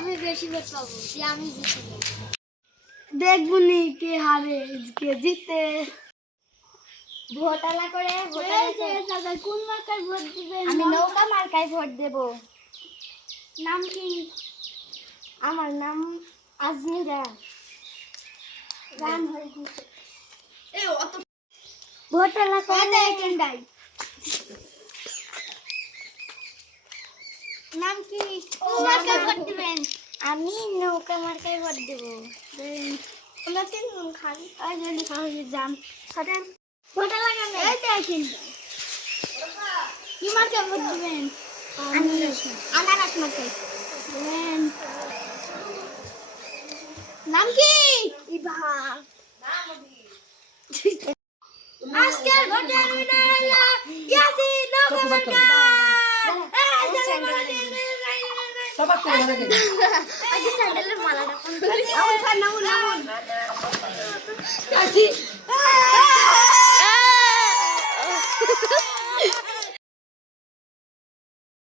আমি বেশি ভোট পাবো, যে আমি জিতে যাবো। দেখবুনি কে হারে কে জিতে। ভোটালা করে দাদা কোন মার্কায় ভোট দিবেন? আমি নৌকা মার্কায় ভোট দেব। নাম কি? আমার নাম আজমিরা। রান হয়ে গেছে। ভোটালা করে কেন্দাই নাম কি? কোন মার্কায় ভোট দিবেন? আমি নৌকা মার্কায় ভোট দেব। আমরা তিনজন খান আর যদি খাওয়া যান খাটেন ভোটালা কেন? এই দেখেন কি মার্কায় ভোট দিবেন? আমি আনারস মার্কায় দিবেন। নাম কি? ইভা। আজকের ভোটের উইনার হলো ইয়াসিন নৌকা মার্কা। আজকে স্যান্ডেলের মালাটা কোন করে? নামুন